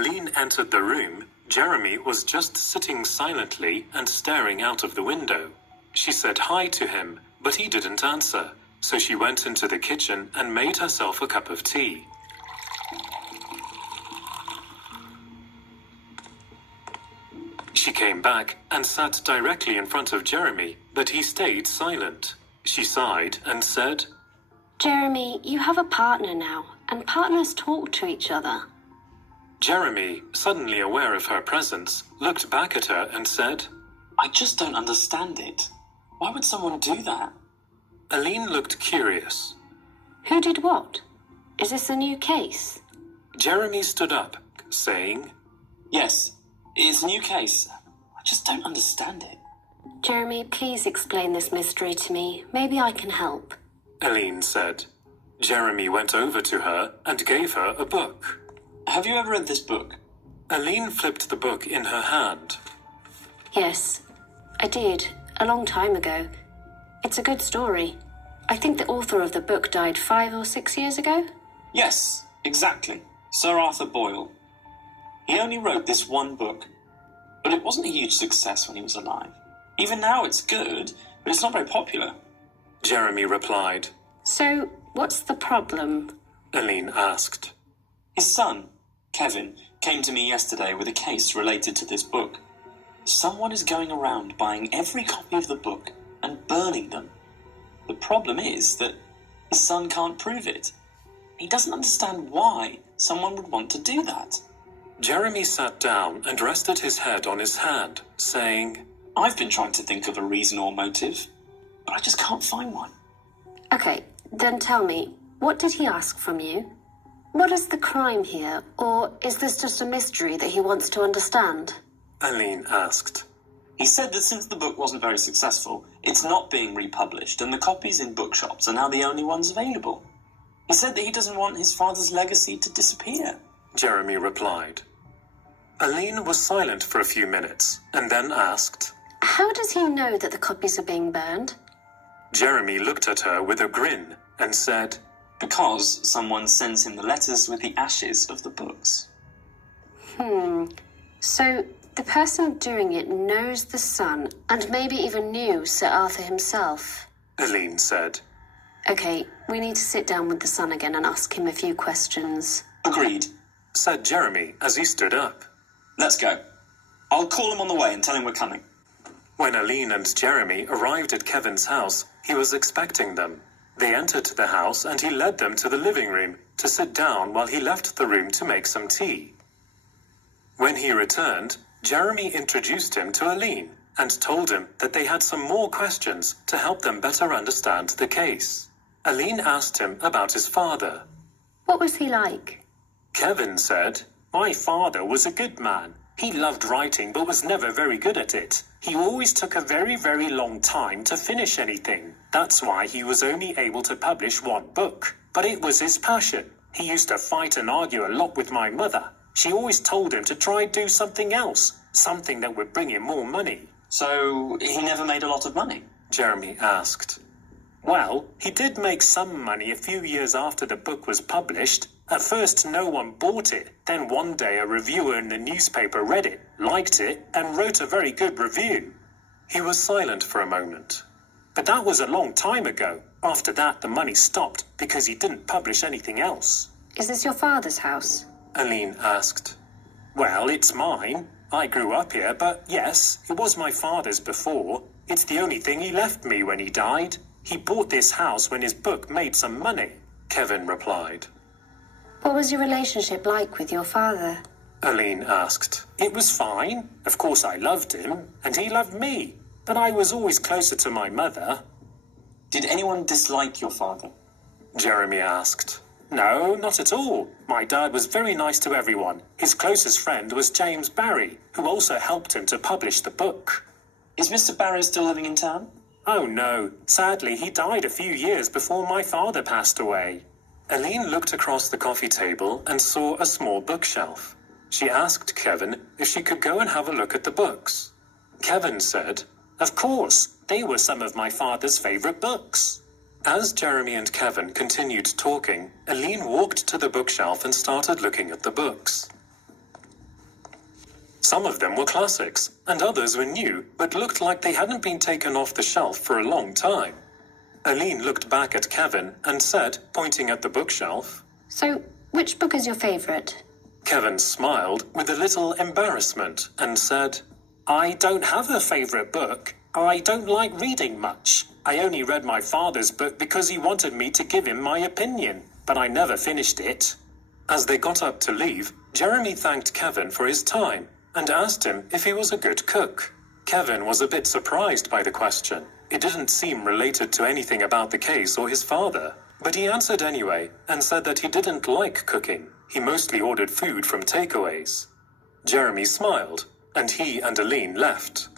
Aline entered the room, Jeremy was just sitting silently and staring out of the window. She said hi to him, but he didn't answer, so she went into the kitchen and made herself a cup of tea. She came back and sat directly in front of Jeremy, but he stayed silent. She sighed and said, Jeremy, you have a partner now, and partners talk to each other. Jeremy, suddenly aware of her presence, looked back at her and said, I just don't understand it. Why would someone do that? Aline looked curious. Who did what? Is this a new case? Jeremy stood up, saying, Yes, it is a new case. I just don't understand it. Jeremy, please explain this mystery to me. Maybe I can help. Aline said. Jeremy went over to her and gave her a book. Have you ever read this book? Aline flipped the book in her hand. Yes, I did, a long time ago. It's a good story. I think the author of the book died 5 or 6 years ago. Yes, exactly. Sir Arthur Boyle. He only wrote this one book, but it wasn't a huge success when he was alive. Even now it's good, but it's not very popular. Jeremy replied. So, what's the problem? Aline asked. His son, Kevin, came to me yesterday with a case related to this book. Someone is going around buying every copy of the book and burning them. The problem is that his son can't prove it. He doesn't understand why someone would want to do that. Jeremy sat down and rested his head on his hand, saying, I've been trying to think of a reason or motive, but I just can't find one. Okay, then tell me, what did he ask from you? What is the crime here, or is this just a mystery that he wants to understand? Aline asked. He said that since the book wasn't very successful, it's not being republished, and the copies in bookshops are now the only ones available. He said that he doesn't want his father's legacy to disappear. Jeremy replied. Aline was silent for a few minutes, and then asked, How does he know that the copies are being burned? Jeremy looked at her with a grin and said, Because someone sends him the letters with the ashes of the books. So, the person doing it knows the son, and maybe even knew Sir Arthur himself. Aline said. Okay, we need to sit down with the son again and ask him a few questions. Agreed, said Jeremy as he stood up. Let's go. I'll call him on the way and tell him we're coming. When Aline and Jeremy arrived at Kevin's house, he was expecting them. They entered the house and he led them to the living room to sit down while he left the room to make some tea. When he returned, Jeremy introduced him to Aline and told him that they had some more questions to help them better understand the case. Aline asked him about his father. What was he like? Kevin said, My father was a good man. He loved writing but was never very good at it. He always took a very, very long time to finish anything. That's why he was only able to publish one book. But it was his passion. He used to fight and argue a lot with my mother. She always told him to try do something else, something that would bring him more money. So he never made a lot of money? Jeremy asked. Well, he did make some money a few years after the book was published. At first no one bought it. Then one day a reviewer in the newspaper read it, liked it, and wrote a very good review. He was silent for a moment. But that was a long time ago. After that the money stopped because he didn't publish anything else. Is this your father's house? Aline asked. Well, it's mine. I grew up here, but yes, it was my father's before. It's the only thing he left me when he died. He bought this house when his book made some money, Kevin replied. What was your relationship like with your father? Aline asked. It was fine. Of course I loved him, and he loved me. But I was always closer to my mother. Did anyone dislike your father? Jeremy asked. No, not at all. My dad was very nice to everyone. His closest friend was James Barry, who also helped him to publish the book. Is Mr. Barry still living in town? Oh no, sadly he died a few years before my father passed away. Aline looked across the coffee table and saw a small bookshelf. She asked Kevin if she could go and have a look at the books. Kevin said, Of course, they were some of my father's favorite books. As Jeremy and Kevin continued talking, Aline walked to the bookshelf and started looking at the books. Some of them were classics, and others were new, but looked like they hadn't been taken off the shelf for a long time. Aline looked back at Kevin and said, pointing at the bookshelf, So, which book is your favourite? Kevin smiled with a little embarrassment and said, I don't have a favourite book. I don't like reading much. I only read my father's book because he wanted me to give him my opinion, but I never finished it. As they got up to leave, Jeremy thanked Kevin for his time and asked him if he was a good cook. Kevin was a bit surprised by the question. It didn't seem related to anything about the case or his father, but he answered anyway and said that he didn't like cooking. He mostly ordered food from takeaways. Jeremy smiled, and he and Aline left.